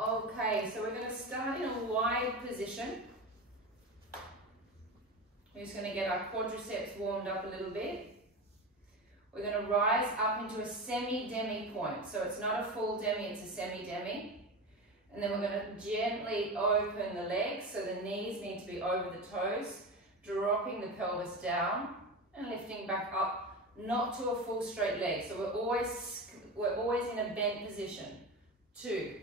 Okay, so we're going to start in a wide position. We're just going to get our quadriceps warmed up a little bit. We're going to rise up into a semi-demi point. So it's not a full demi, it's a semi-demi. And then we're going to gently open the legs, so the knees need to be over the toes, dropping the pelvis down and lifting back up, not to a full straight leg. So we're always in a bent position. 2.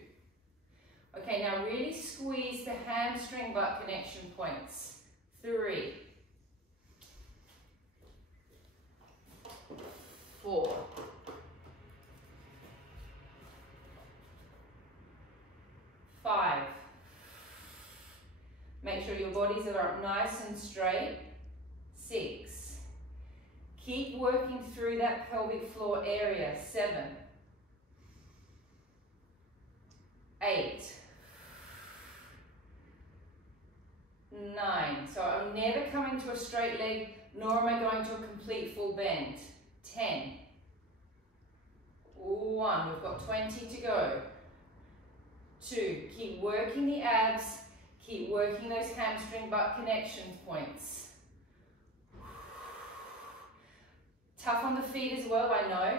Okay, now really squeeze the hamstring butt connection points. 3. 4. 5. Make sure your bodies are up nice and straight. 6. Keep working through that pelvic floor area. 7. 8. 9. So I'm never coming to a straight leg, nor am I going to a complete full bend. 10. 1. We've got 20 to go. 2. Keep working the abs. Keep working those hamstring butt connection points. Tough on the feet as well, I know.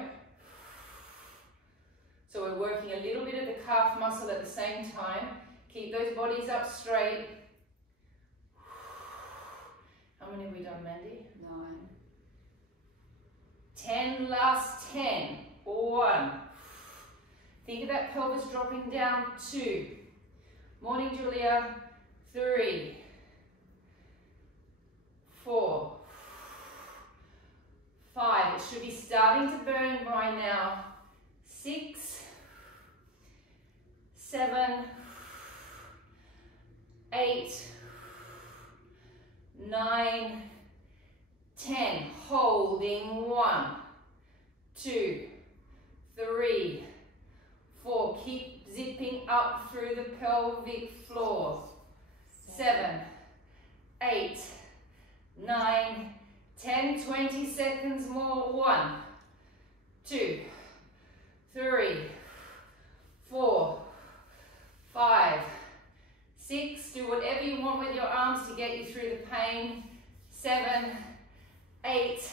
So we're working a little bit of the calf muscle at the same time. Keep those bodies up straight. How many have we done, Mandy? 9. 10, last 10. 1. Think of that pelvis dropping down. 2. Morning, Julia. 3. 4. 5. It should be starting to burn by now. 6. 7. 8. 9. 10. Holding. 1. 2. 3. 4. Keep zipping up through the pelvic floor. 7. 8. 9. 10. 20 seconds more. 1. 2. 3. 4. 5. 6. Do whatever you want with your arms to get you through the pain. 7. 8.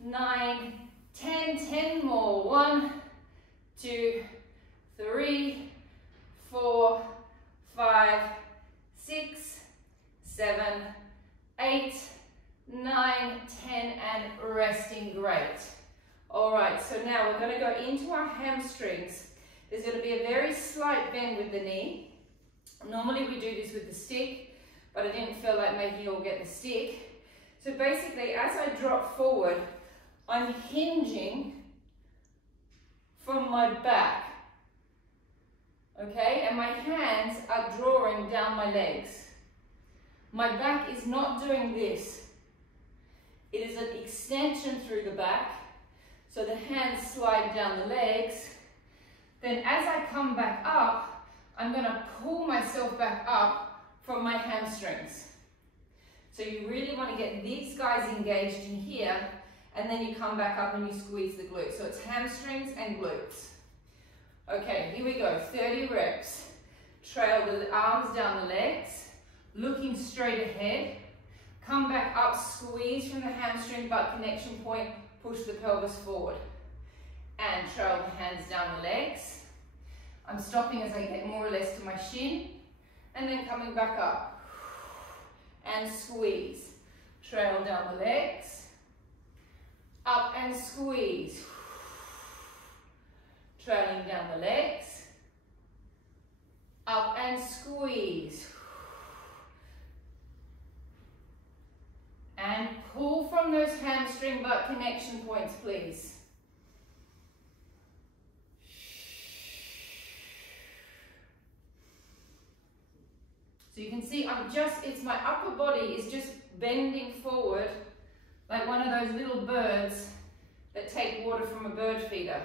9. 10. 10 more. 1. 2. 3. 4. 5. 6. 7. 8. 9. 10. And resting. Great. Alright, so now we're going to go into our hamstrings. There's going to be a very slight bend with the knee. Normally we do this with the stick, but I didn't feel like making you all get the stick. So basically, as I drop forward, I'm hinging from my back. Okay, and my hands are drawing down my legs. My back is not doing this. It is an extension through the back. So the hands slide down the legs. Then as I come back up, I'm going to pull myself back up from my hamstrings. So you really want to get these guys engaged in here, and then you come back up and you squeeze the glutes. So it's hamstrings and glutes. Okay, here we go, 30 reps. Trail the arms down the legs, looking straight ahead. Come back up, squeeze from the hamstring butt connection point, push the pelvis forward. And trail the hands down the legs. I'm stopping as I get more or less to my shin, and then coming back up. And squeeze. Trail down the legs. Up and squeeze. Trailing down the legs. Up and squeeze. And pull from those hamstring butt connection points, please. So you can see it's my upper body is just bending forward like one of those little birds that take water from a bird feeder.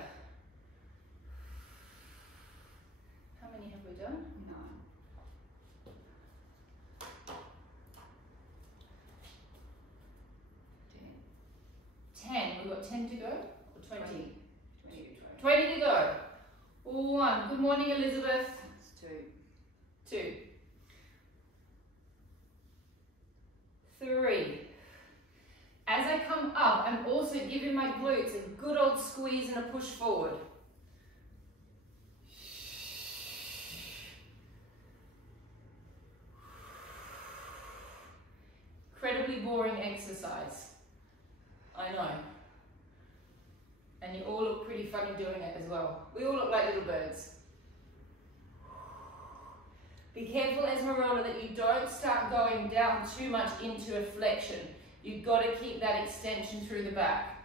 How many have we done? 9. 10. We've got 10 to go? Or 20? 20 to go. 1. Good morning, Elizabeth. 2, 3. As I come up, I'm also giving my glutes a good old squeeze and a push forward. Incredibly boring exercise. I know. And you all look pretty funny doing it as well. We all look like little birds. Be careful, Esmeralda, that you don't start going down too much into a flexion. You've got to keep that extension through the back.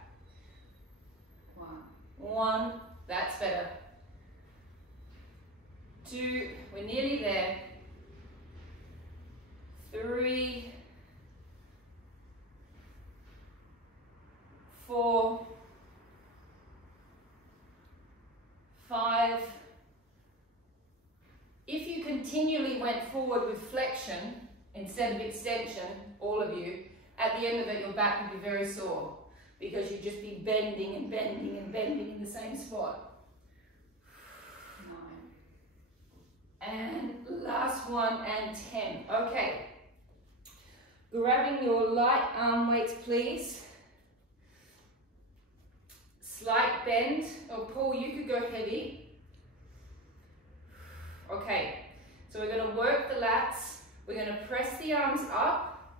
1, that's better. 2, we're nearly there. 3, 4, 5. If you continually went forward with flexion instead of extension, all of you, at the end of it your back would be very sore because you'd just be bending and bending and bending in the same spot. 9. And last one and 10. Okay. Grabbing your light arm weights, please. Slight bend, or Paul, you could go heavy. Okay, so we're going to work the lats, we're going to press the arms up,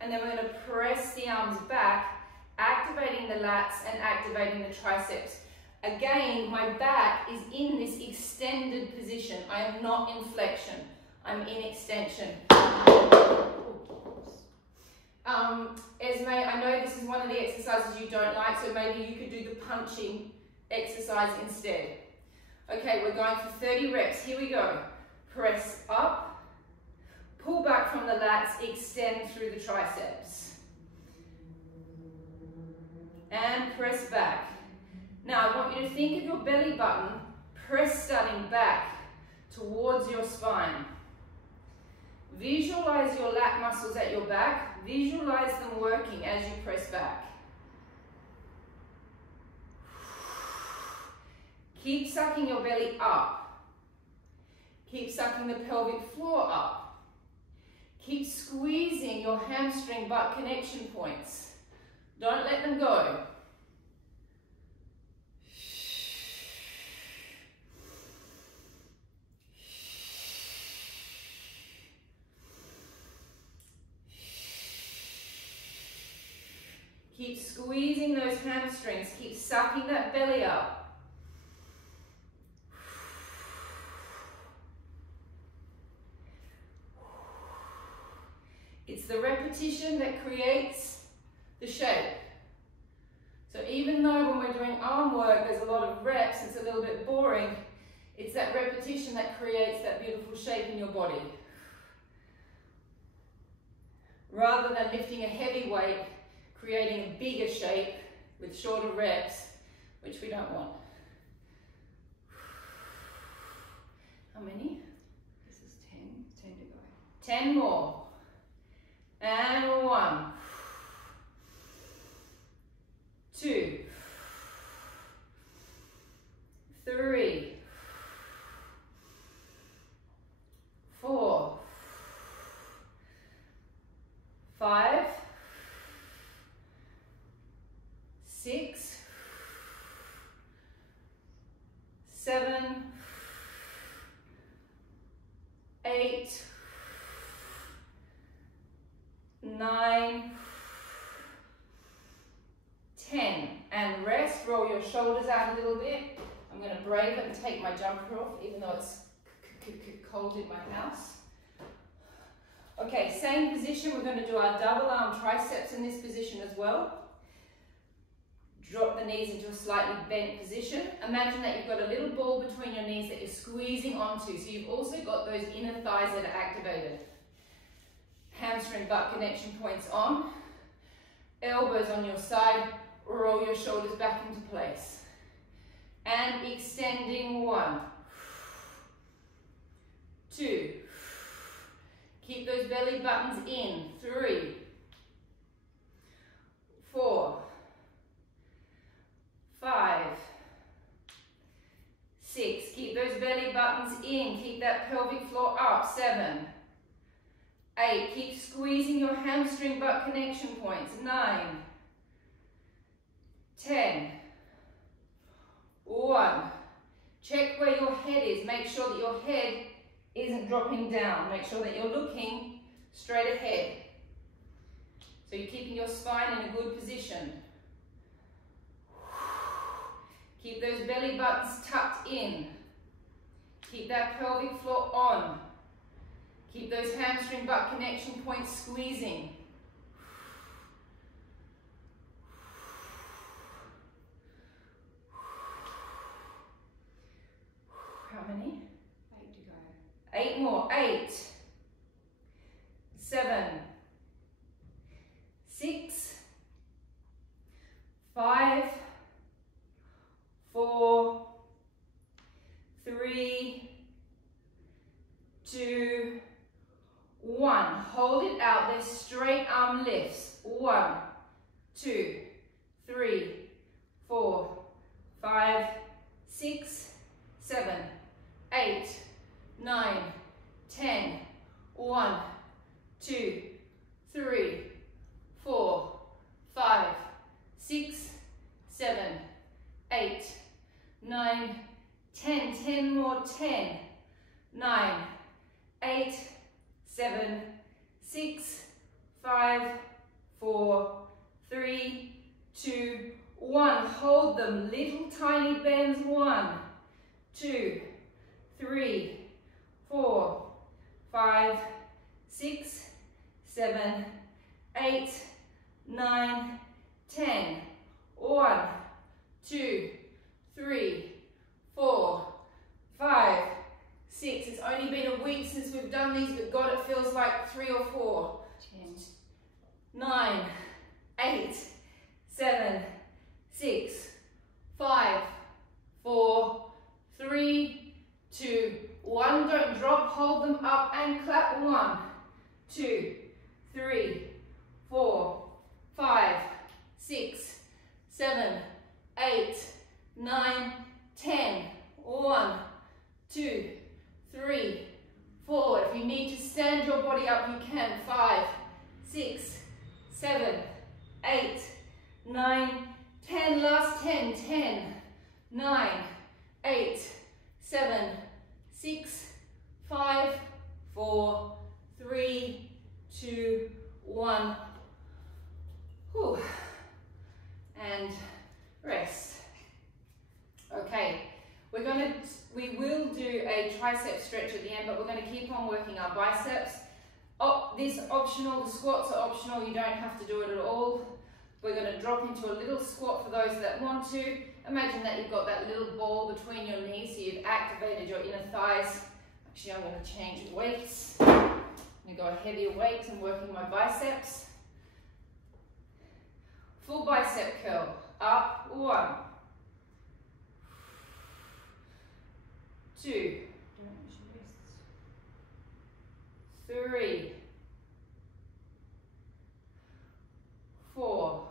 and then we're going to press the arms back, activating the lats and activating the triceps. Again, my back is in this extended position. I am not in flexion, I'm in extension. Esme, I know this is one of the exercises you don't like, so maybe you could do the punching exercise instead. Okay, we're going for 30 reps. Here we go. Press up, pull back from the lats, extend through the triceps. And press back. Now, I want you to think of your belly button, press starting back towards your spine. Visualize your lat muscles at your back. Visualize them working as you press back. Keep sucking your belly up. Keep sucking the pelvic floor up. Keep squeezing your hamstring butt connection points. Don't let them go. Keep squeezing those hamstrings. Keep sucking that belly up. It's the repetition that creates the shape. So even though when we're doing arm work, there's a lot of reps, it's a little bit boring, it's that repetition that creates that beautiful shape in your body. Rather than lifting a heavy weight, creating a bigger shape with shorter reps, which we don't want. How many? This is 10. 10 to go. 10 more. And 1, 2, 3, 4, 5, 6, 7, 8, 9, 10, and rest. Roll your shoulders out a little bit. I'm going to brave it and take my jumper off, even though it's cold in my house. Okay, same position. We're going to do our double arm triceps in this position as well. Drop the knees into a slightly bent position. Imagine that you've got a little ball between your knees that you're squeezing onto. So you've also got those inner thighs that are activated. Hamstring butt connection points on. Elbows on your side. Roll your shoulders back into place. And extending 1, 2. Keep those belly buttons in. 3, 4, 5, 6. Keep those those belly buttons in. Keep that pelvic floor up. 7, 8. Keep squeezing your hamstring butt connection points. 9, 10, 1. Check where your head is. Make sure that your head isn't dropping down. Make sure that you're looking straight ahead. So you're keeping your spine in a good position. Keep those belly buttons tucked in. Keep that pelvic floor on. Keep those hamstring butt connection points squeezing. How many? 8 to go. 8 more. 8, 7, 6, 5, 4, 3, 2, 1. Hold it out. There's straight arm lifts. 1, 2, 3, 4, 5, 6, 7, 8, 9, 10. 1, 2, 3, 4, 5, 6, 7, 8, 9, 10. 10 more. 10, 9, 8, 7, 6, 5, 4, 3, 2, 1. Hold them. Little tiny bends. 1, 2, 3, 4, 5, 6, 7, 8, 9, 10. 1, 2, 3, 4, 5, 6. It's only been a week since we've done these, but God, it feels like 3 or 4. 10. 9, 8, 7, 6, 5, 4, 3, 2, 1. Don't drop. Hold them up and clap. 1, 2, 3, 4, 5, 6, 7, 8, 9, 10. 1, 2, 3, 4. If you need to stand your body up, you can. 5, 6, 7, 8, 9, 10. Last 10. 10, 9, 8, 7, 6, 5, 4, 3, 2, 1. Whew. And rest. Okay, we will do a tricep stretch at the end, but we're going to keep on working our biceps. This optional, the squats are optional, you don't have to do it at all. We're going to drop into a little squat for those that want to. Imagine that you've got that little ball between your knees, so you've activated your inner thighs. Actually, I'm going to change weights. I'm going to go a heavier weight and working my biceps. Full bicep curl. Up. 1, 2, 3, 4,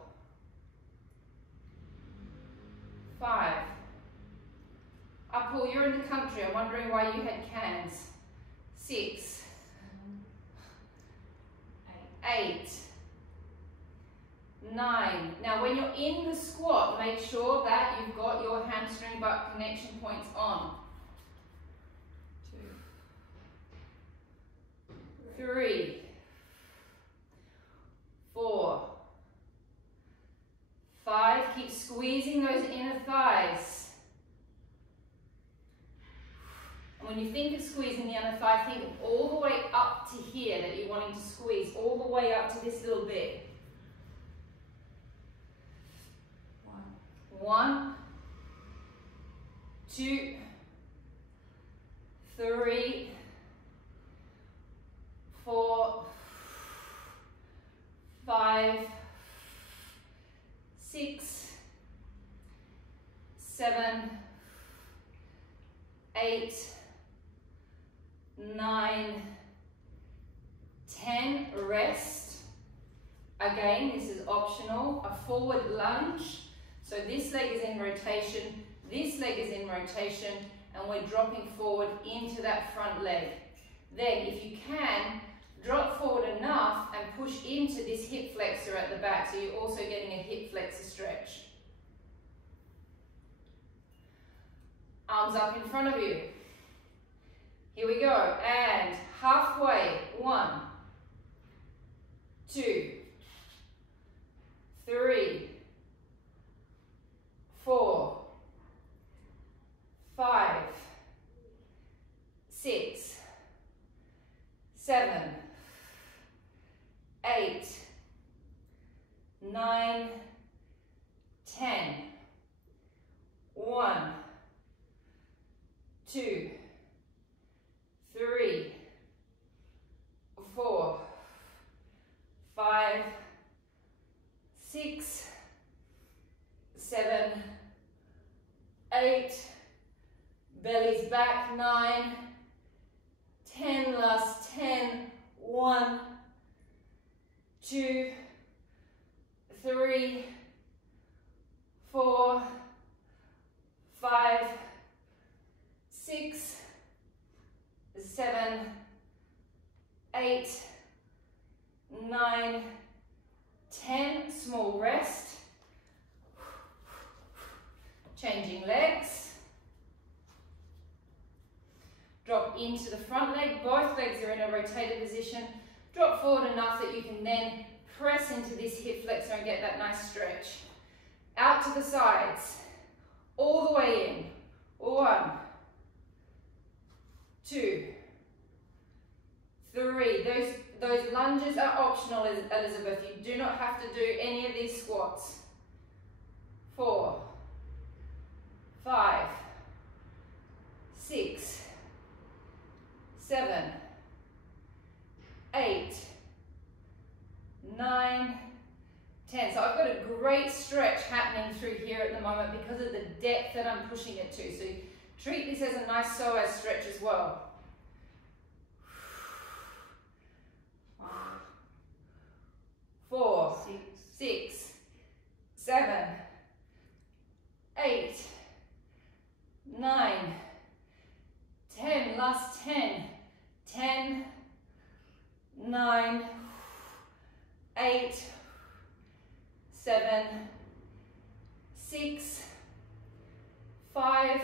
5. Uphill, you're in the country. I'm wondering why you had cans. 6, 8, 9. Now when you're in the squat, make sure that you've got your hamstring butt connection points on. 2, 3, 4, 5. Keep squeezing those inner thighs. And when you think of squeezing the inner thigh, think of all the way up to here that you're wanting to squeeze, all the way up to this little bit. 1, 2, 3, 4, 5, 6, 7, 8, 9, 10. Rest. Again, this is optional. A forward lunge. So this leg is in rotation, this leg is in rotation, and we're dropping forward into that front leg. Then, if you can, drop forward enough and push into this hip flexor at the back, so you're also getting a hip flexor stretch. Arms up in front of you. Here we go, and halfway, 1, 2, 3, 4, 5, 6, 7, 8, 9, 10, 1, 2, 3, 4, 5, 6, 7, 8, belly's back, 9, 10, last 10, 1, 2, 3, 4, 5, 6, 7, 8, 9, 10, small rest. Changing legs. Drop into the front leg, both legs are in a rotated position. Drop forward enough that you can then press into this hip flexor and get that nice stretch. Out to the sides, all the way in. 1, 2, 3. Those lunges are optional, Elizabeth. You do not have to do any of these squats. 4, 5, 6, 7, 8, 9, 10. So I've got a great stretch happening through here at the moment because of the depth that I'm pushing it to. So treat this as a nice psoas stretch as well. 4, 6, 7, 8, 9, 10, last 10, 10, 9, 8, 7, 6, 5,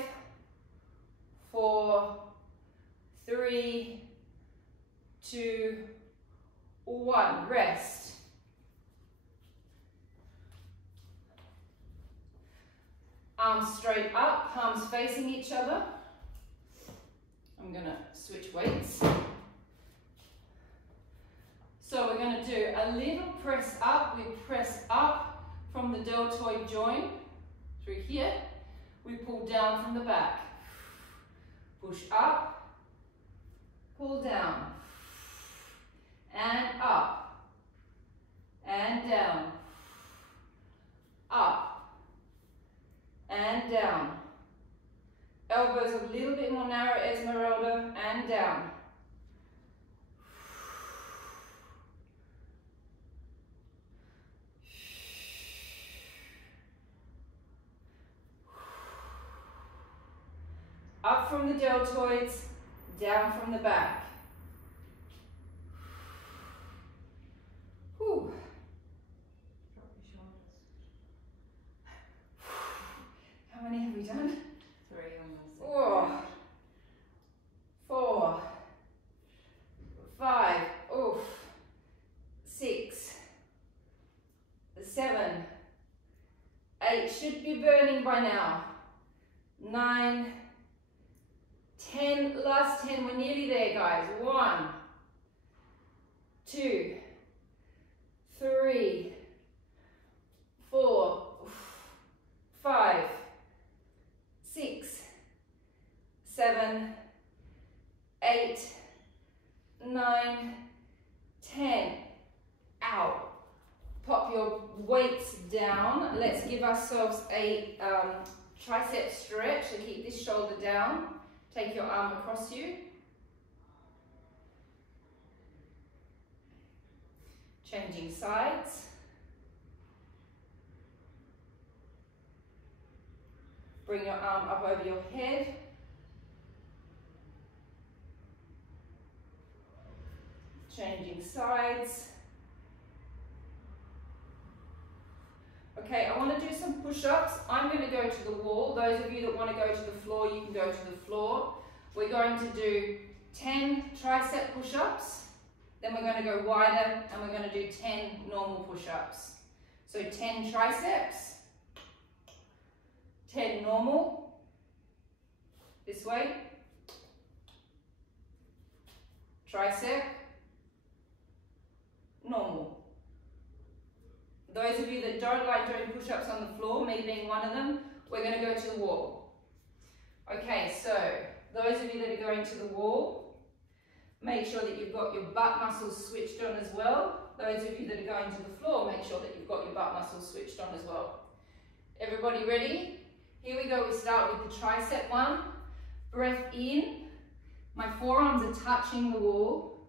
4, 3, 2, 1. Rest. Arms straight up, palms facing each other. I'm going to switch weights. So we're going to do a little press up. We press up from the deltoid joint through here. We pull down from the back. Push up, pull down, and up, and down, up, and down. Elbows a little bit more narrow, Esmeralda, and down. Up from the deltoids, down from the back. Whew. How many have we done? 3 almost. 4, 4, 5, oof, 6, 7, 8, should be burning by now. 9, 10, last 10, we're nearly there, guys. 1, 2, 3, 4, 5, 6, 7, 8, 9, 10. Out. Pop your weights down. Let's give ourselves a tricep stretch. So keep this shoulder down. Take your arm across you. Changing sides. Bring your arm up over your head. Changing sides. Okay, I want to do some push-ups. I'm going to go to the wall. Those of you that want to go to the floor, you can go to the floor. We're going to do 10 tricep push-ups. Then we're going to go wider and we're going to do 10 normal push-ups. So 10 triceps, 10 normal, this way, tricep, normal. Those of you that don't like doing push-ups on the floor, me being one of them, we're going to go to the wall. Okay, so those of you that are going to the wall, make sure that you've got your butt muscles switched on as well. Those of you that are going to the floor, make sure that you've got your butt muscles switched on as well. Everybody ready? Here we go, we start with the tricep one. Breath in, my forearms are touching the wall.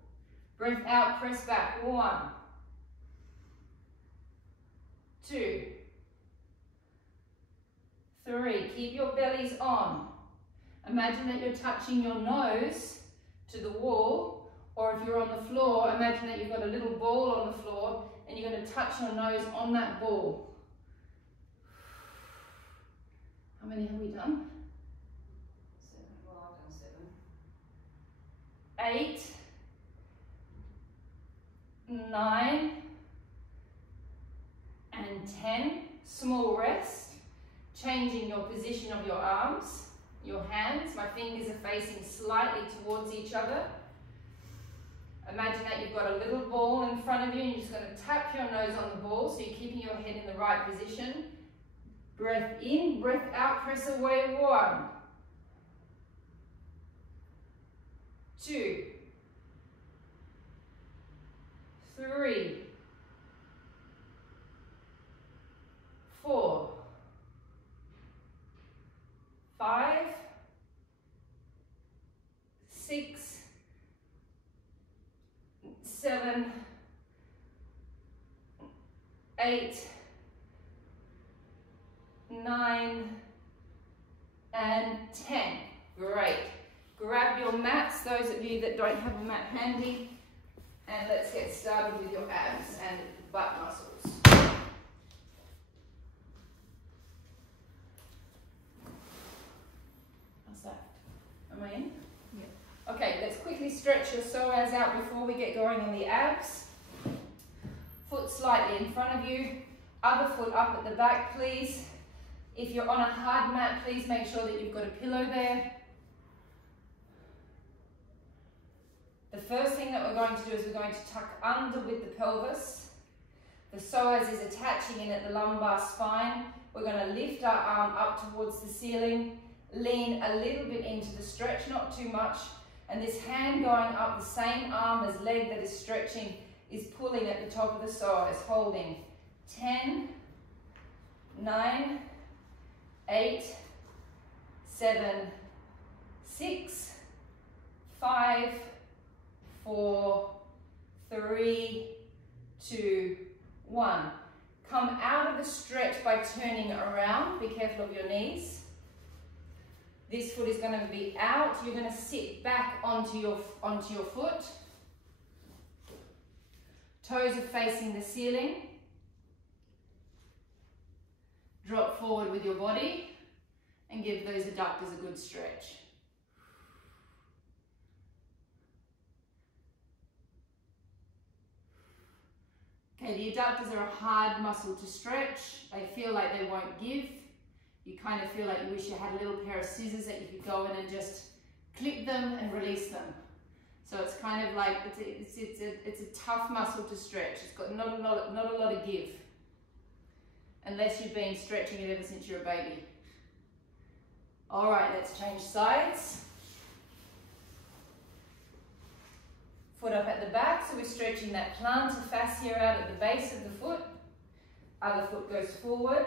Breath out, press back. 1, 2, 3. Keep your bellies on. Imagine that you're touching your nose to the wall, or if you're on the floor, imagine that you've got a little ball on the floor and you're going to touch your nose on that ball. How many have we done? 7. Well, I've done 7. 8, 9, and 10. Small rest. Changing your position of your arms, your hands. My fingers are facing slightly towards each other. Imagine that you've got a little ball in front of you and you're just going to tap your nose on the ball, so you're keeping your head in the right position. Breath in, breath out, press away. 1, 2, 3, 4, 5, 6, 7, 8, 9, and 10. Great. Grab your mats, those of you that don't have a mat handy, and let's get started with your abs and butt muscles. How's that? Am I in? Yeah. Okay, let's quickly stretch your psoas out before we get going on the abs. Foot slightly in front of you, other foot up at the back, please. If you're on a hard mat, please make sure that you've got a pillow there. The first thing that we're going to do is we're going to tuck under with the pelvis. The psoas is attaching in at the lumbar spine. We're going to lift our arm up towards the ceiling, lean a little bit into the stretch, not too much, and this hand going up the same arm as leg that is stretching is pulling at the top of the psoas, holding 10, 9, 8, 7, 6, 5, 4, 3, 2, 1. Come out of the stretch by turning around. Be careful of your knees. This foot is going to be out. You're going to sit back onto your foot. Toes are facing the ceiling. Drop forward with your body and give those adductors a good stretch. Okay, the adductors are a hard muscle to stretch. They feel like they won't give. You kind of feel like you wish you had a little pair of scissors that you could go in and just clip them and release them. So it's kind of like, it's a tough muscle to stretch. It's got not a lot of give. Unless you've been stretching it ever since you're a baby. All right, let's change sides. Foot up at the back, so we're stretching that plantar fascia out at the base of the foot. Other foot goes forward.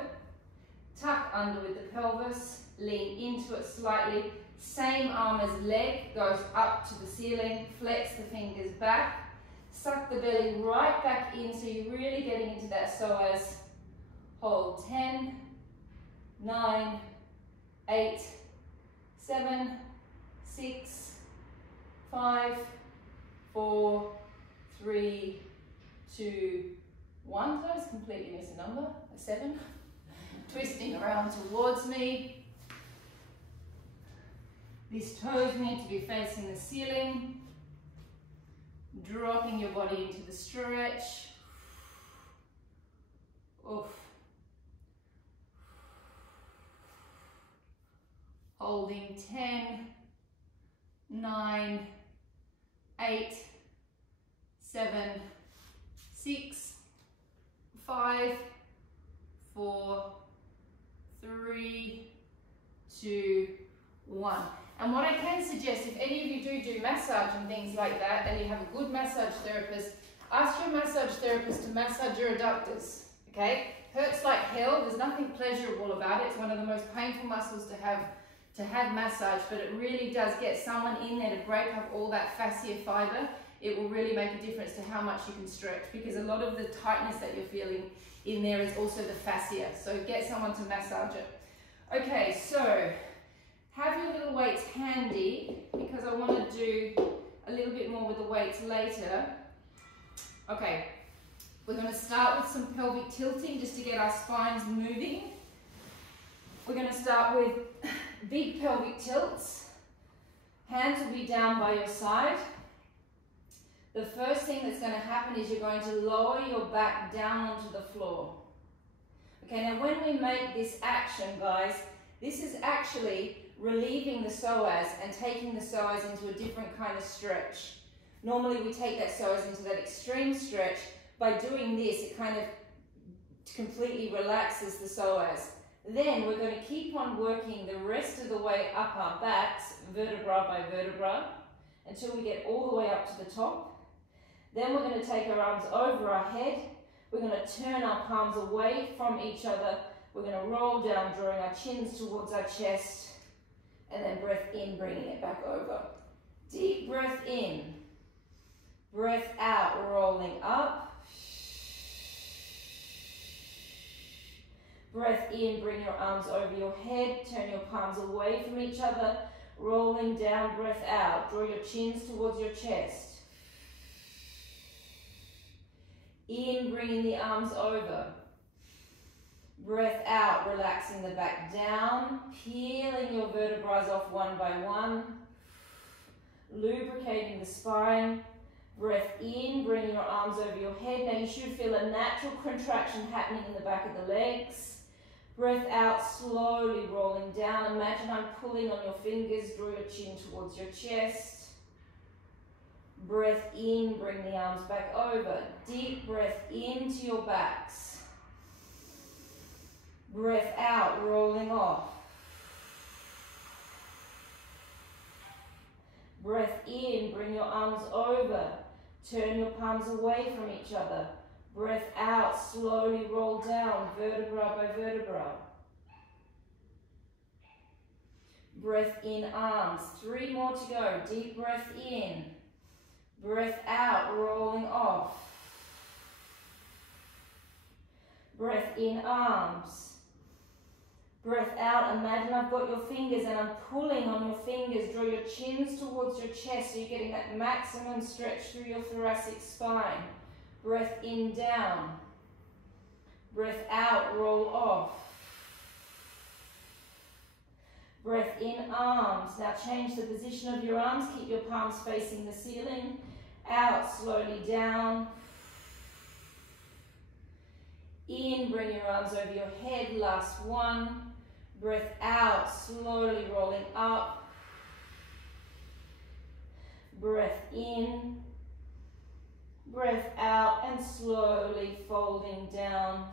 Tuck under with the pelvis, lean into it slightly. Same arm as leg goes up to the ceiling. Flex the fingers back. Suck the belly right back in, so you're really getting into that psoas. Hold 10, 9, 8, 7, 6, 5, 4, 3, 2, 1. Did I just completely miss a number? A 7? Twisting around towards me. These toes need to be facing the ceiling. Dropping your body into the stretch. Oof. Holding 10, 9, 8, 7, 6, 5, 4, 3, 2, 1. And what I can suggest, if any of you do massage and things like that, and you have a good massage therapist, ask your massage therapist to massage your adductors, okay? Hurts like hell, there's nothing pleasurable about it. It's one of the most painful muscles to have massage, but it really does get someone in there to break up all that fascia fiber. It will really make a difference to how much you can stretch, because a lot of the tightness that you're feeling in there is also the fascia. So get someone to massage it. Okay, so have your little weights handy, because I want to do a little bit more with the weights later. Okay, we're going to start with some pelvic tilting just to get our spines moving. We're going to start with big pelvic tilts. Hands will be down by your side. The first thing that's going to happen is you're going to lower your back down onto the floor. Okay, now when we make this action, guys, this is actually relieving the psoas and taking the psoas into a different kind of stretch. Normally we take that psoas into that extreme stretch. By doing this, it kind of completely relaxes the psoas. Then we're going to keep on working the rest of the way up our backs, vertebra by vertebra, until we get all the way up to the top. Then we're going to take our arms over our head. We're going to turn our palms away from each other. We're going to roll down, drawing our chins towards our chest. And then breath in, bringing it back over. Deep breath in. Breath out, rolling up. Breath in, bring your arms over your head. Turn your palms away from each other. Rolling down, breath out. Draw your chins towards your chest. In, bringing the arms over. Breath out, relaxing the back down, peeling your vertebrae off one by one, lubricating the spine. Breath in, bringing your arms over your head. Now you should feel a natural contraction happening in the back of the legs. Breath out, slowly rolling down. Imagine I'm pulling on your fingers, draw your chin towards your chest. Breath in, bring the arms back over. Deep breath into your backs. Breath out, rolling off. Breath in, bring your arms over. Turn your palms away from each other. Breath out, slowly roll down, vertebra by vertebra. Breath in, arms. 3 more to go. Deep breath in. Breath out, rolling off. Breath in, arms. Breath out, imagine I've got your fingers and I'm pulling on your fingers. Draw your chins towards your chest so you're getting that maximum stretch through your thoracic spine. Breath in, down. Breath out, roll off. Breath in, arms. Now change the position of your arms. Keep your palms facing the ceiling. Out, slowly down. In, bring your arms over your head. Last one. Breath out, slowly rolling up. Breath in. Breath out and slowly folding down.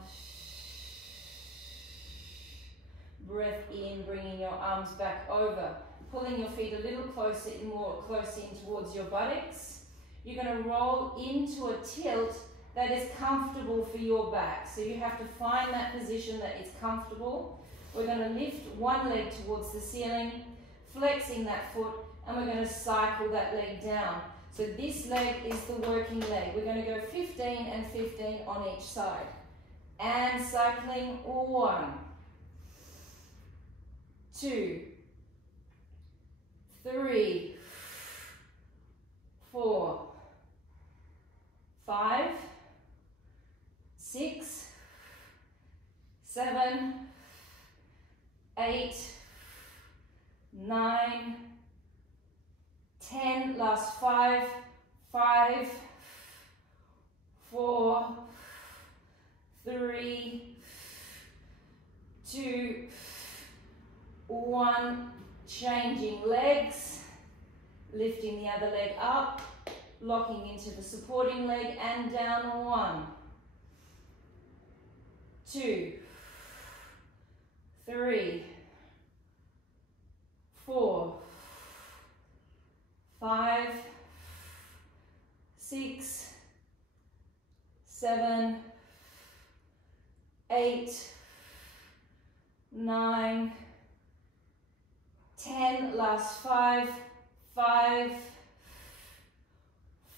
Breath in, bringing your arms back over. Pulling your feet a little closer in towards your buttocks. You're going to roll into a tilt that is comfortable for your back. So you have to find that position that is comfortable. We're going to lift one leg towards the ceiling, flexing that foot, and we're going to cycle that leg down. So this leg is the working leg. We're going to go 15 and 15 on each side. And cycling 1, 2, 3, 4, last 5, 5, 4, 3, 2, 1. Changing legs, lifting the other leg up, locking into the supporting leg and down. 1, 2, 3, 4, 5, 6, 7, 8, 9, 10, last 5, 5,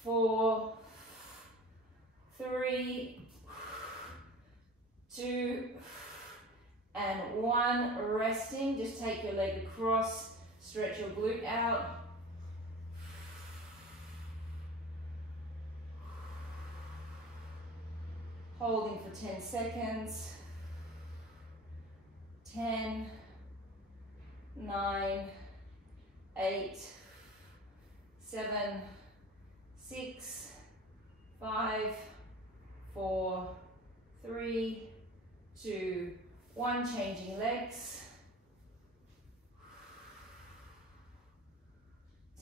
4, 3, 2, and 1. Resting, just take your leg across, stretch your glute out. Holding for 10 seconds. 10, 9, 8, 7, 6, 5, 4, 3, 2, 1. Changing legs.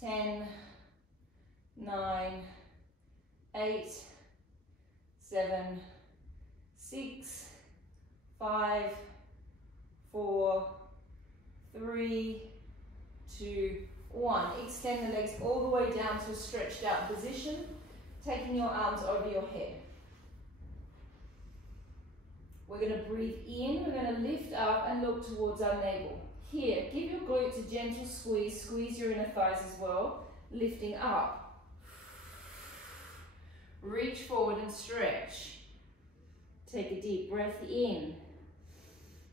10, 9, 8, 7, 6, 5, 4, 3, 2, 1. Extend the legs all the way down to a stretched out position, taking your arms over your head. We're going to breathe in, we're going to lift up and look towards our navel. Here, give your glutes a gentle squeeze, squeeze your inner thighs as well, lifting up. Reach forward and stretch. Take a deep breath in.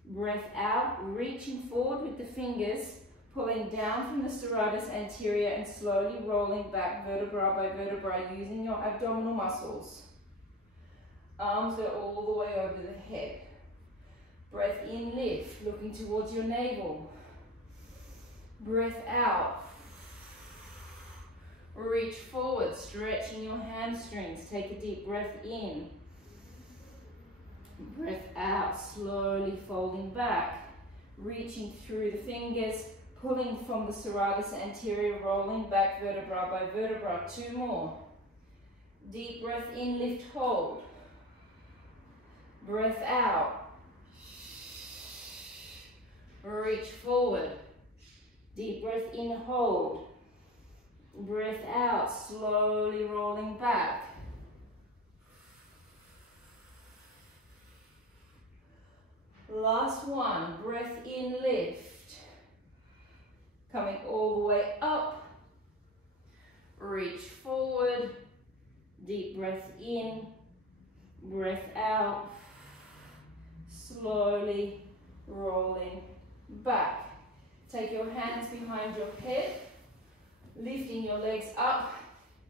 Breath out, reaching forward with the fingers, pulling down from the serratus anterior and slowly rolling back vertebra by vertebra using your abdominal muscles. Arms go all the way over the head. Breath in, lift, looking towards your navel. Breath out. Reach forward, stretching your hamstrings. Take a deep breath in. Breath out, slowly folding back. Reaching through the fingers, pulling from the serratus anterior, rolling back vertebra by vertebra. 2 more. Deep breath in, lift, hold. Breath out. Reach forward. Deep breath in, hold. Breath out, slowly rolling back. Last one, breath in, lift. Coming all the way up. Reach forward. Deep breath in, breath out. Slowly rolling back. Take your hands behind your head, lifting your legs up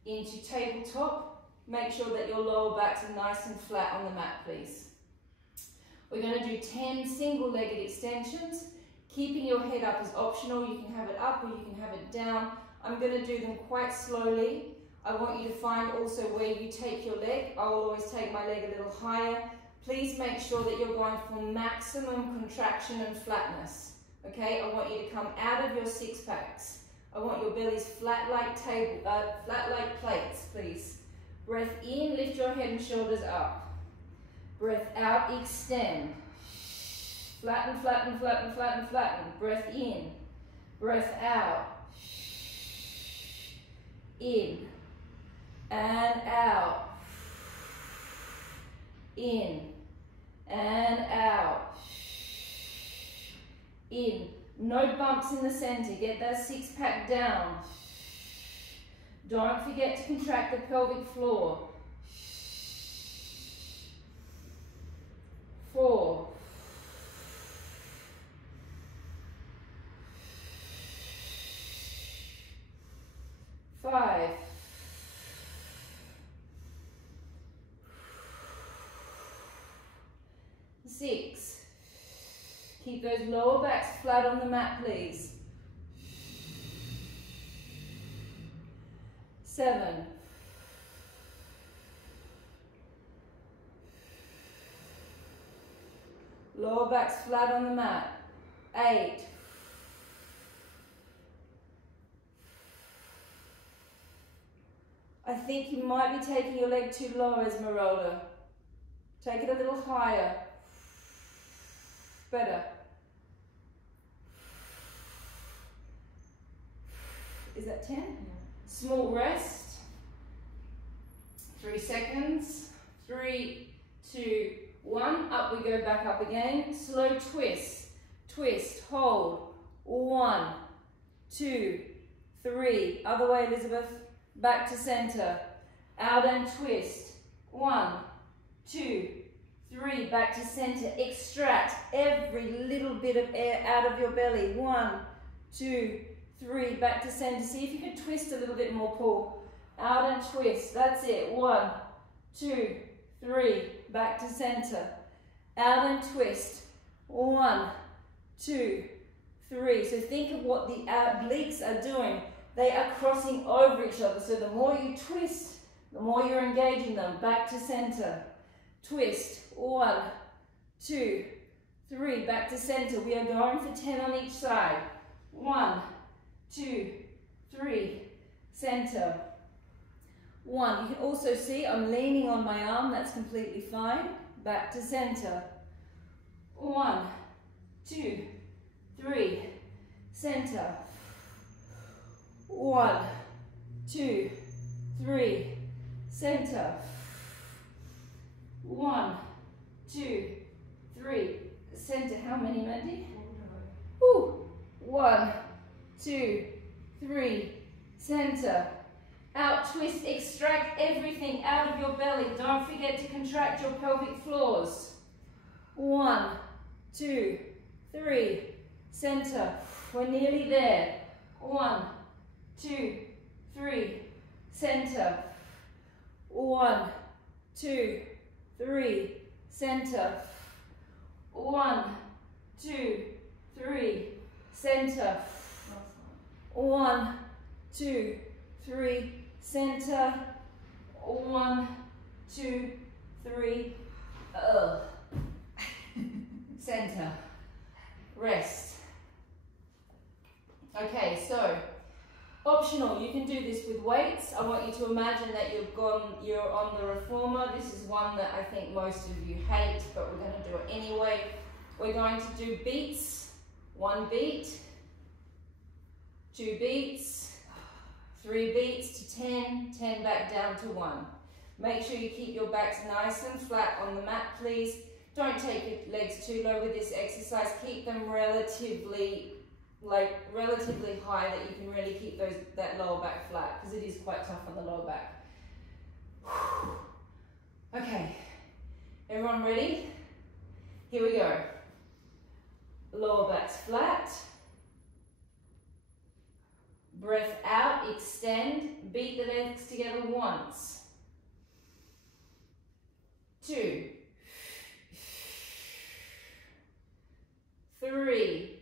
into tabletop. Make sure that your lower backs are nice and flat on the mat, please. We're going to do 10 single-legged extensions. Keeping your head up is optional. You can have it up or you can have it down. I'm going to do them quite slowly. I want you to find also where you take your leg. I will always take my leg a little higher. Please make sure that you're going for maximum contraction and flatness. Okay, I want you to come out of your 6 packs. I want your bellies flat like plates, please. Breath in, lift your head and shoulders up. Breath out, extend. Flatten, flatten, flatten, flatten, flatten. Breath in. Breath out. In. And out. In. And out. In. No bumps in the center. Get that 6 pack down. Don't forget to contract the pelvic floor. 4. 5. 6. Keep those lower backs flat on the mat, please. 7. Lower back's flat on the mat. 8. I think you might be taking your leg too low, Esmeralda. Take it a little higher. Better. Is that 10? Yeah. Small rest. 3 seconds. 3, 2, 1. Up we go, back up again. Slow twist. Twist, hold. 1, 2, 3. Other way, Elizabeth. Back to center. Out and twist. 1, 2, 3. Back to center. Extract every little bit of air out of your belly. 1, 2, 3. Back to center. See if you can twist a little bit more, Paul. Out and twist. That's it. 1, 2, 3. Back to center. Out and twist. 1, 2, 3. So think of what the obliques are doing. They are crossing over each other. So the more you twist, the more you're engaging them. Back to center. Twist. 1, 2, 3. Back to center. We are going for 10 on each side. 1, 2, 3. Center. 1. You can also see I'm leaning on my arm. That's completely fine. Back to center. 1, 2, 3. Center. 1, 2, 3. Center. 1, 2, 3. Center. How many, Mandy? 1, 2, 3. Center. Out, twist, extract everything out of your belly. Don't forget to contract your pelvic floors. 1, 2, 3. Center. We're nearly there. 1, 2, 3. Center. 1, 2, 3. Center. 1, 2, 3. Center. 1, 2, 3. Center. 1, 2, 3. Center. Rest. Okay, so optional, you can do this with weights. I want you to imagine that you're on the reformer. This is one that I think most of you hate, but we're going to do it anyway. We're going to do beats. 1 beat, 2 beats, 3 beats to 10, 10 back down to 1. Make sure you keep your backs nice and flat on the mat, please. Don't take your legs too low with this exercise. Keep them relatively high, that you can really keep that lower back flat, because it is quite tough on the lower back. Okay, everyone ready? Here we go. Lower back's flat. Breath out, extend, beat the legs together once. 2, 3,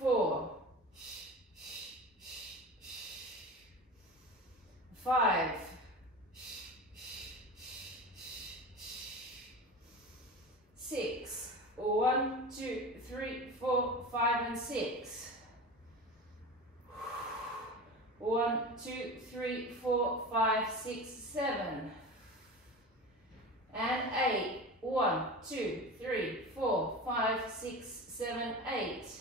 4, 5, 6. 1, 2, 3, 4, 5, and 6. 1, 2, 3, 4, 5, 6, 7. And 8. 1, 2, 3, 4, 5, 6, 7, 8.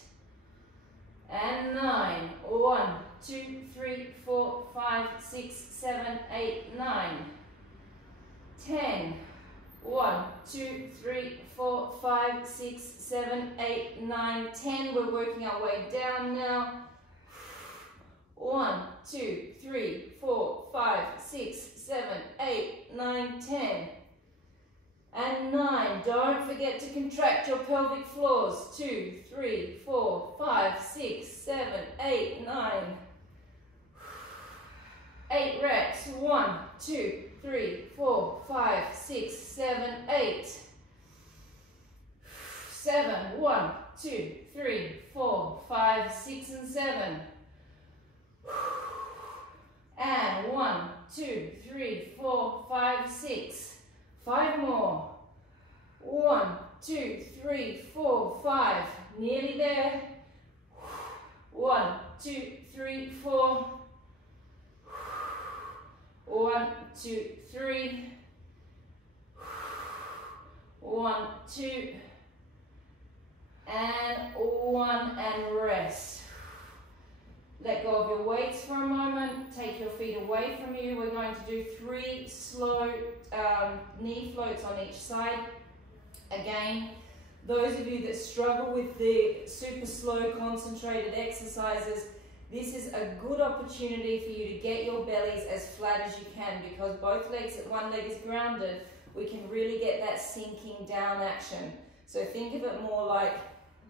And 9. 1, 2, 3, 4, 5, 6, 7, 8, 9. 10. 1, 2, 3, 4, 5, 6, 7, 8, 9, 10. We're working our way down now. 1, 2, 3, 4, 5, 6, 7, 8, 9, 10. And 9. Don't forget to contract your pelvic floors. 2, 3, 4, 5, 6, 7, 8, 9. 8 reps. 1, 2, 3, 4, 5, 6, 7, 8. 7. 1, 2, 3, 4, 5, 6, and 7. And 1, 2, 3, 4, 5, 6. 5 more. 1, 2, 3, 4, 5. Nearly there. 1, 2, 3, 4. 1, 2, 3. 1, 2. And 1, and rest. Let go of your weights for a moment. Take your feet away from you. We're going to do 3 slow knee floats on each side. Again, those of you that struggle with the super slow concentrated exercises, this is a good opportunity for you to get your bellies as flat as you can, because both legs, one leg is grounded, we can really get that sinking down action. So think of it more like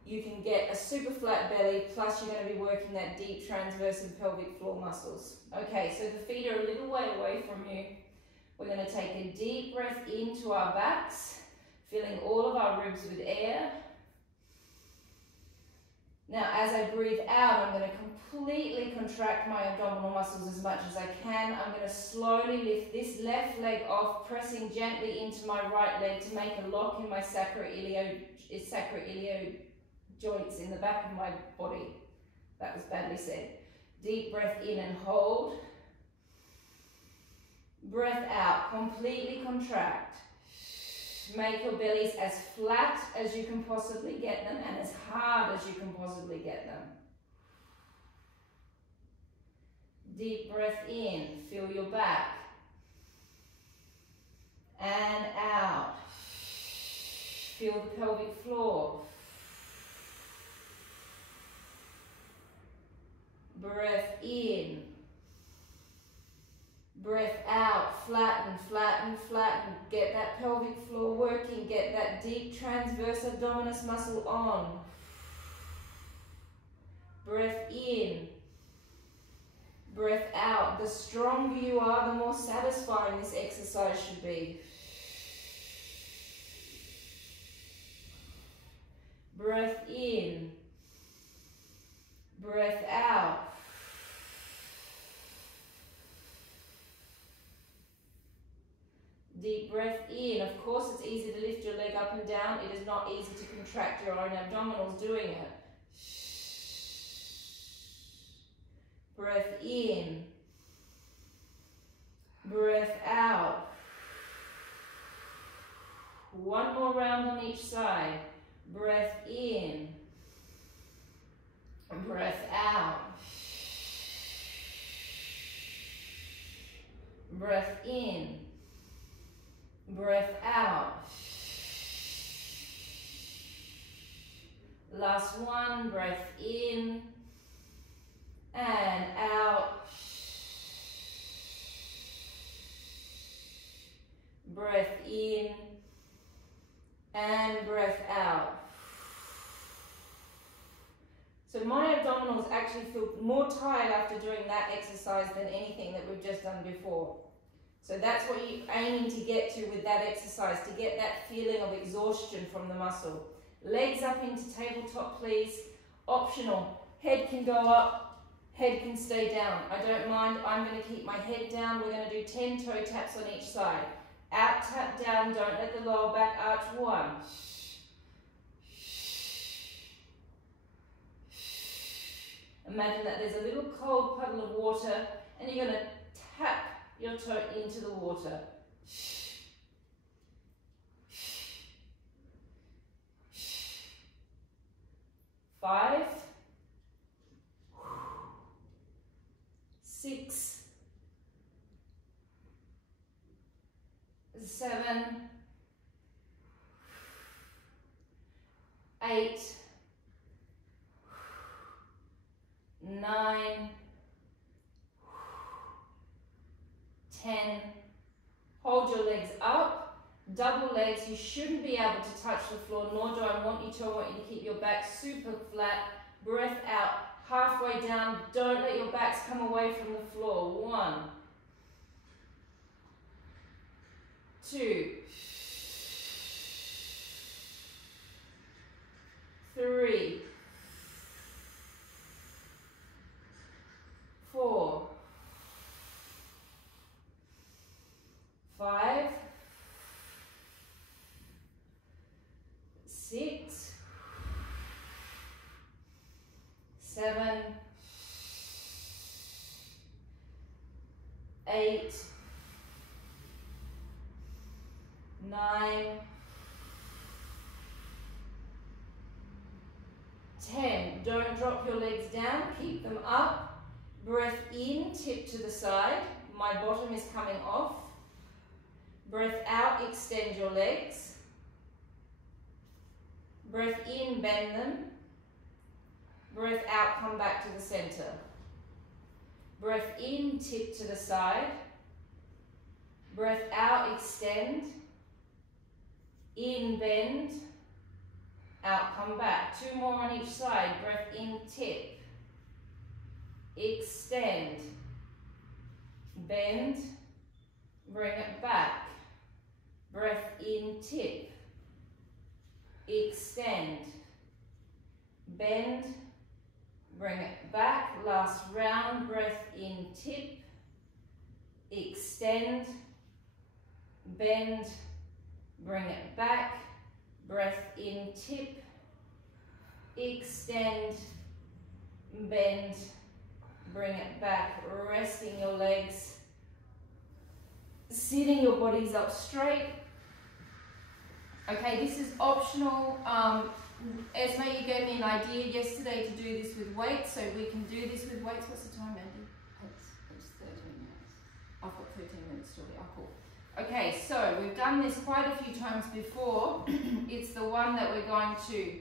you can get a super flat belly, plus you're going to be working that deep transverse and pelvic floor muscles. Okay, so the feet are a little way away from you. We're going to take a deep breath into our backs, filling all of our ribs with air. Now, as I breathe out, I'm going to completely contract my abdominal muscles as much as I can. I'm going to slowly lift this left leg off, pressing gently into my right leg to make a lock in my sacroiliac joints in the back of my body. That was badly said. Deep breath in and hold. Breath out, completely contract. Make your bellies as flat as you can possibly get them and as hard as you can possibly get them. Deep breath in, feel your back. And out. Feel the pelvic floor. Breath in. Breath out, flatten, flatten, flatten. Get that pelvic floor working. Get that deep transverse abdominis muscle on. Breath in. Breath out. The stronger you are, the more satisfying this exercise should be. Breath in. Breath out. Deep breath in. Of course, it's easy to lift your leg up and down. It is not easy to contract your own abdominals doing it. Breath in. Breath out. One more round on each side. Breath in. Breath out. Breath in. Breath out. Last one, breath in and out. Breath in and breath out. So my abdominals actually feel more tired after doing that exercise than anything that we've just done before. So that's what you're aiming to get to with that exercise, to get that feeling of exhaustion from the muscle. Legs up into tabletop, please. Optional. Head can go up, head can stay down. I don't mind. I'm going to keep my head down. We're going to do 10 toe taps on each side. Out, tap, down. Don't let the lower back arch. 1. Imagine that there's a little cold puddle of water and you're going to tap your toe into the water. 5, 6, 7, 8, 9, 10. Hold your legs up, double legs. You shouldn't be able to touch the floor, nor do I want you to. I want you to keep your back super flat. Breath out, halfway down. Don't let your backs come away from the floor. 1, 2, 3, don't drop your legs down, keep them up. Breath in, tip to the side. My bottom is coming off. Breath out, extend your legs. Breath in, bend them. Breath out, come back to the center. Breath in, tip to the side. Breath out, extend. In, bend. Out, come back. 2 more on each side. Breath in, tip. Extend. Bend. Bring it back. Breath in, tip. Extend. Bend. Bring it back. Last round. Breath in, tip. Extend. Bend. Bring it back. Breath in, tip. Extend. Bend. Bring it back. Resting your legs. Sitting your bodies up straight. Okay, this is optional. Esme, you gave me an idea yesterday to do this with weights, so we can do this with weights. What's the time, Andy? It's 13 minutes. I've got 13 minutes still. Yeah, cool. Okay, so we've done this quite a few times before. It's the one that we're going to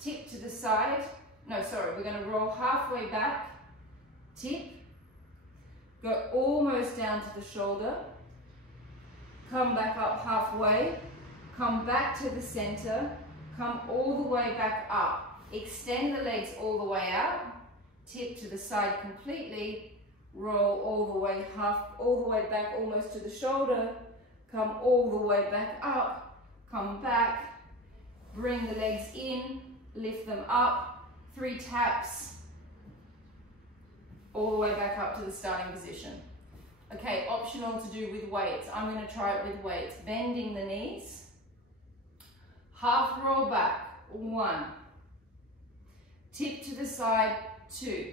tip to the side. No, sorry, we're going to roll halfway back, tip, go almost down to the shoulder, come back up halfway, come back to the center, come all the way back up, extend the legs all the way out, tip to the side completely, roll all the way back almost to the shoulder, come all the way back up, come back, bring the legs in, lift them up, 3 taps, all the way back up to the starting position. Okay, optional to do with weights. I'm going to try it with weights. Bending the knees, half roll back, 1, tip to the side, 2,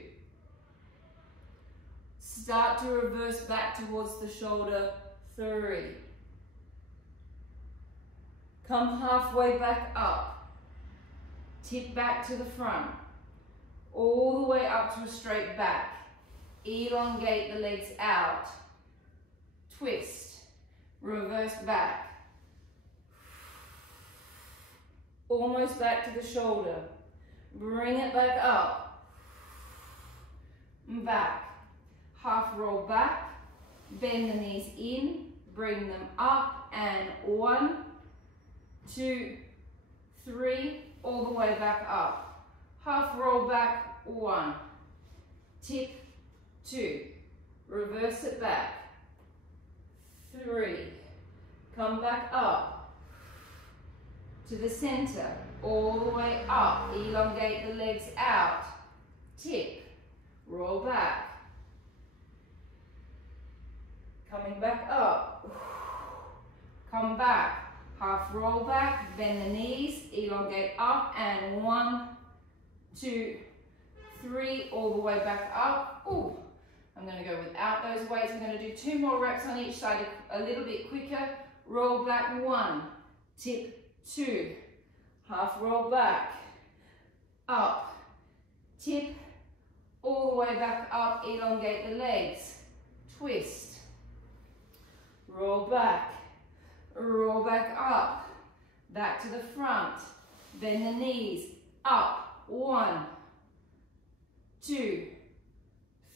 start to reverse back towards the shoulder, 3. Come halfway back up. Tip back to the front. All the way up to a straight back. Elongate the legs out. Twist. Reverse back. Almost back to the shoulder. Bring it back up. Back. Half roll back, bend the knees in, bring them up, and 1, 2, 3, all the way back up. Half roll back, 1, tip, 2, reverse it back, 3, come back up to the center, all the way up, elongate the legs out, tip, roll back. Coming back up, come back, half roll back, bend the knees, elongate up, and 1, 2, 3, all the way back up. Ooh, I'm going to go without those weights. I'm going to do 2 more reps on each side, a little bit quicker. Roll back, 1, tip, 2, half roll back, up, tip, all the way back up, elongate the legs, twist. Roll back up, back to the front, bend the knees, up, 1, 2,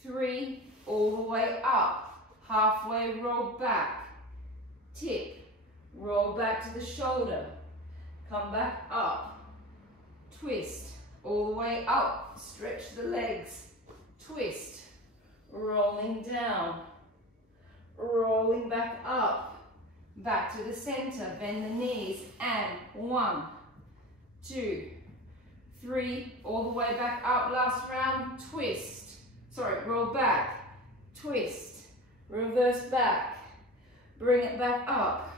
3, all the way up, halfway roll back, tip, roll back to the shoulder, come back up, twist, all the way up, stretch the legs, twist, rolling down, rolling back up, back to the center, bend the knees, and 1, 2, 3, all the way back up, last round, twist, roll back, twist, reverse back, bring it back up,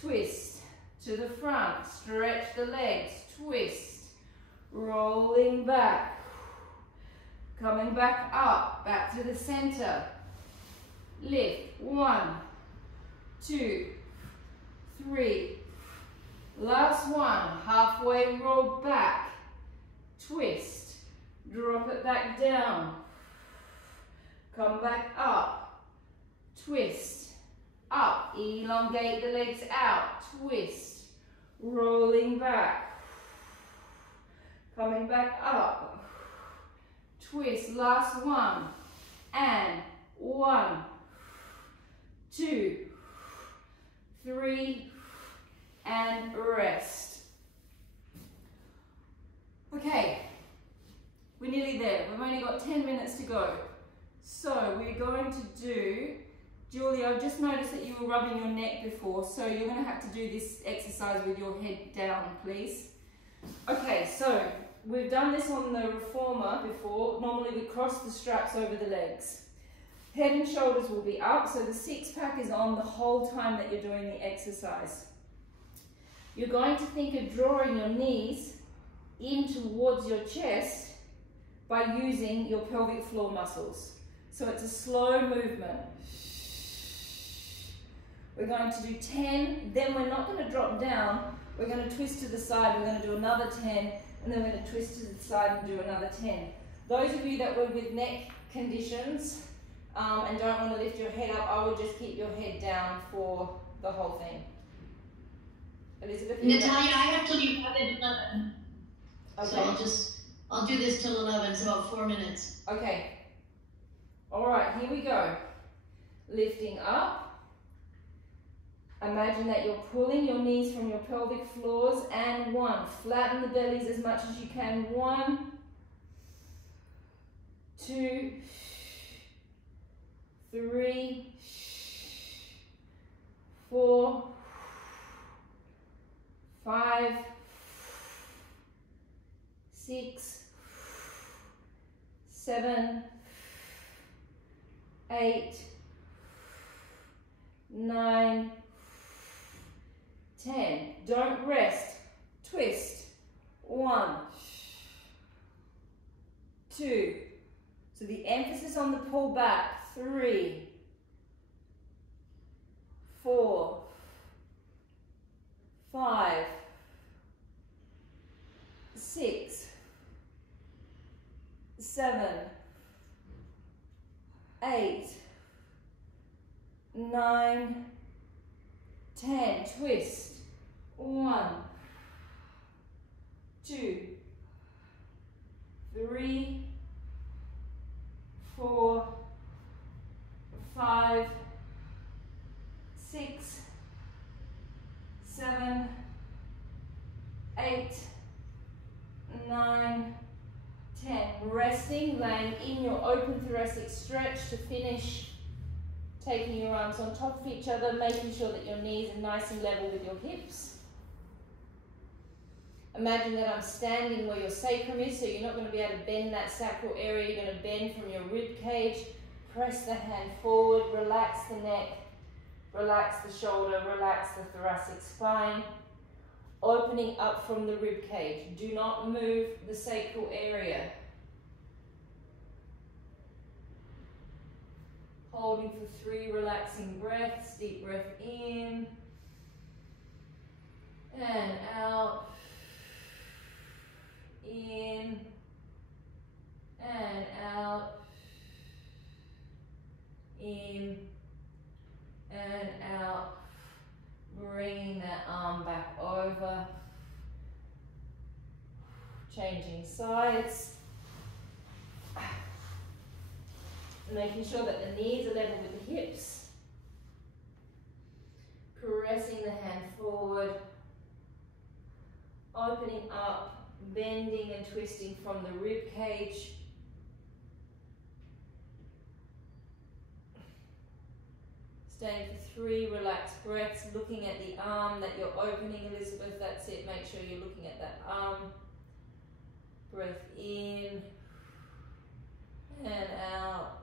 twist, to the front, stretch the legs, twist, rolling back, coming back up, back to the center, lift, 1, 2, 3, last one, halfway roll back, twist, drop it back down, come back up, twist, up, elongate the legs out, twist, rolling back, coming back up, twist, last one, and 1, 2, 3, and rest. Okay, we're nearly there. We've only got 10 minutes to go. So we're going to do, Julie, I've just noticed that you were rubbing your neck before, so you're going to have to do this exercise with your head down, please. Okay, so we've done this on the reformer before. Normally we cross the straps over the legs. Head and shoulders will be up, so the six-pack is on the whole time that you're doing the exercise. You're going to think of drawing your knees in towards your chest by using your pelvic floor muscles. So it's a slow movement. We're going to do 10, then we're not going to drop down. We're going to twist to the side, we're going to do another 10, and then we're going to twist to the side and do another 10. Those of you that were with neck conditions and don't want to lift your head up, I would just keep your head down for the whole thing. Elizabeth? Natalia, I have to leave at 11. Okay. So I'll do this till 11, it's about 4 minutes. Okay. All right, here we go. Lifting up. Imagine that you're pulling your knees from your pelvic floors, and 1. Flatten the bellies as much as you can. 1, 2, 3, 4, 5, 6, 7, 8, 9, 10. Don't rest. Twist. 1, 2. So the emphasis on the pull back. 3, 4, 5, 6, 7, 8, 9, 10. Twist. 1, 2, 3, 4, 5, 6, 7, 8, 9, 10. Resting, laying in your open thoracic stretch to finish. Taking your arms on top of each other, making sure that your knees are nice and level with your hips. Imagine that I'm standing where your sacrum is, so you're not going to be able to bend that sacral area. You're going to bend from your rib cage. Press the hand forward, relax the neck, relax the shoulder, relax the thoracic spine. Opening up from the rib cage. Do not move the sacral area. Holding for 3 relaxing breaths. Deep breath in and out. In and out. In and out. Bringing that arm back over. Changing sides. Making sure that the knees are level with the hips. Pressing the hand forward. Opening up, bending and twisting from the rib cage. Staying for 3 relaxed breaths, looking at the arm that you're opening, Elizabeth, that's it. Make sure you're looking at that arm. Breath in and out.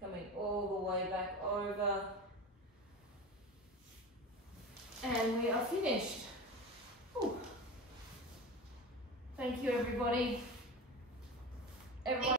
Coming all the way back over. And we are finished. Whew. Thank you, everybody.